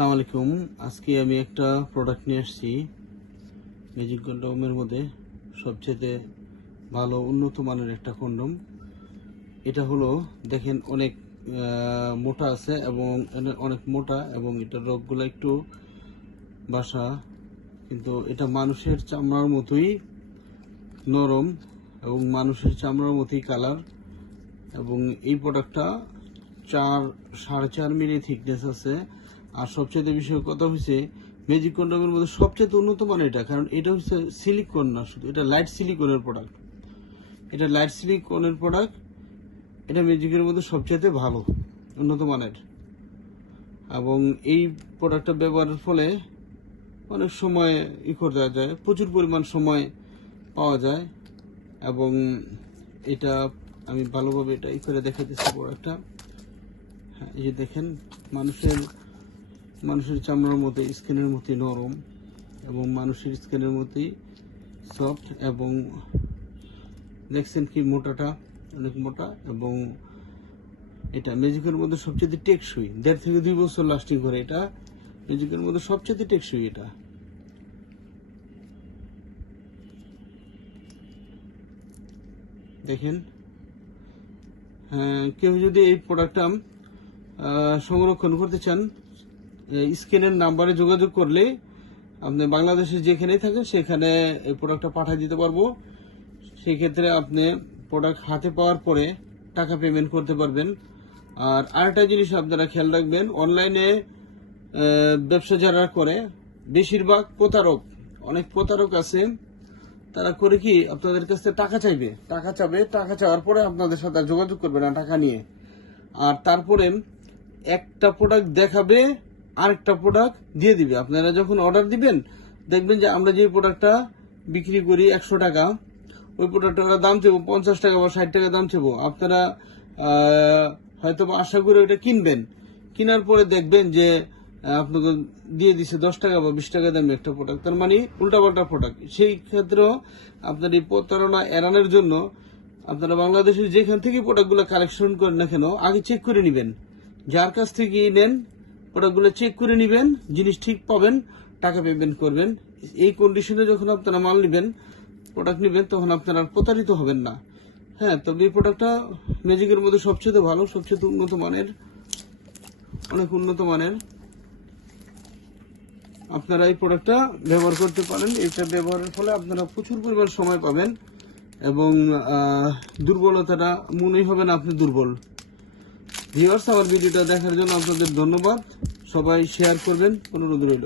আসসালামু আলাইকুম। আজকে আমি একটা প্রোডাক্ট নিয়ে আসছি। ম্যাজিক কন্ডমের মধ্যে সবচেয়ে ভালো, উন্নত মানের একটা কন্ডম এটা হলো, দেখেন অনেক মোটা আছে এবং অনেক মোটা এবং এটার রোগগুলো একটু বাসা। কিন্তু এটা মানুষের চামড়ার মতোই নরম এবং মানুষের চামড়ার মতোই কালার। এবং এই প্রোডাক্টটা চার, সাড়ে চার মিলি থিকনেস আছে। আর সবচেয়ে বিষয় কথা হচ্ছে ম্যাজিক কন্ডমের মধ্যে সবচেয়ে উন্নত মানের এটা কারণ এটা হচ্ছে সিলিকন না শুধু এটা লাইট সিলিকনের প্রোডাক্ট এটা লাইট সিলিকনের প্রোডাক্ট এটা ম্যাজিকের মধ্যে সবচেয়ে ভালো উন্নত মানের। এবং এই প্রোডাক্টটা ব্যবহারের ফলে অনেক সময় ই করে দেওয়া যায় প্রচুর পরিমাণ সময় পাওয়া যায় এবং এটা আমি ভালোভাবে এটা ই করে দেখাতেছি প্রোডাক্টটা হ্যাঁ, এই যে দেখেন মানুষের মানুষের চামড়ার মতো স্কিনের মতোই নরম এবং মানুষের স্কিনের মতোই সফট এবং দেখছেন কি মোটাটা অনেক মোটা এবং এটা ম্যাজিকের মধ্যে সবচেয়ে টেকসই। দেড় থেকে দুই বছর লাস্টিং করে এটা। ম্যাজিকের মধ্যে সবচেয়ে টেকসই এটা। দেখেন। হ্যাঁ, কেউ যদি এই প্রোডাক্টটা সংরক্ষণ করতে চান স্ক্রিনের নাম্বারে যোগাযোগ করলে আপনি বাংলাদেশে যেখানেই থাকেন সেখানে এই প্রোডাক্টটা পাঠিয়ে দিতে পারব। সেই ক্ষেত্রে আপনি প্রোডাক্ট হাতে পাওয়ার পরে টাকা পেমেন্ট করতে পারবেন। আর আরেকটা জিনিস আপনারা খেয়াল রাখবেন অনলাইনে ব্যবসা যারা করে, বেশিরভাগ প্রতারক, অনেক প্রতারক আছে, তারা করে কি আপনাদের কাছ থেকে টাকা চাইবে। টাকা চাবে, টাকা চাওয়ার পরে আপনাদের সাথে যোগাযোগ করবে না টাকা নিয়ে। আর তারপরে একটা প্রোডাক্ট দেখাবে আরেকটা প্রোডাক্ট দিয়ে দিবে। আপনারা যখন অর্ডার দিবেন, দেখবেন যে আমরা যে প্রোডাক্টটা বিক্রি করি একশো টাকা, ওই প্রোডাক্টটার দাম চাবো পঞ্চাশ টাকা বা ষাট টাকা দাম চাবো আপনারা হয়তো বা আশা করে ওইটা কিনবেন। কেনার পরে দেখবেন যে আপনাকে দিয়ে দিছে দশ টাকা বা বিশ টাকা দামে একটা প্রোডাক্ট তার মানে উল্টাপাল্টা প্রোডাক্ট সেই ক্ষেত্রেও আপনার এই প্রতারণা এড়ানোর জন্য আপনারা বাংলাদেশের যেখান থেকে প্রোডাক্টগুলো কালেকশন করেন না কেন, আগে চেক করে নেবেন। যার কাছ থেকে নেন প্রোডাক্টগুলো চেক করে নেবেন, জিনিস ঠিক পাবেন, টাকা পেমেন্ট করবেন। এই কন্ডিশনে যখন আপনারা মাল নেবেন প্রোডাক্ট নেবেন, তখন আপনারা প্রতারিত হবেন না। হ্যাঁ তবে এই প্রোডাক্টটা ম্যাজিকের মধ্যে সবচেয়ে ভালো, সবচেয়ে উন্নত মানের, অনেক উন্নত মানের। আপনারা এই প্রোডাক্টটা ব্যবহার করতে পারেন। এটা ব্যবহারের ফলে আপনারা প্রচুর পরিমাণ সময় পাবেন এবং দুর্বলতাটা মনেই হবে না আপনি দুর্বল। ভিউয়ার্স আমার ভিডিওটা দেখার জন্য আপনাদের ধন্যবাদ। সবাই শেয়ার করবেন। অনুরোধ রইল।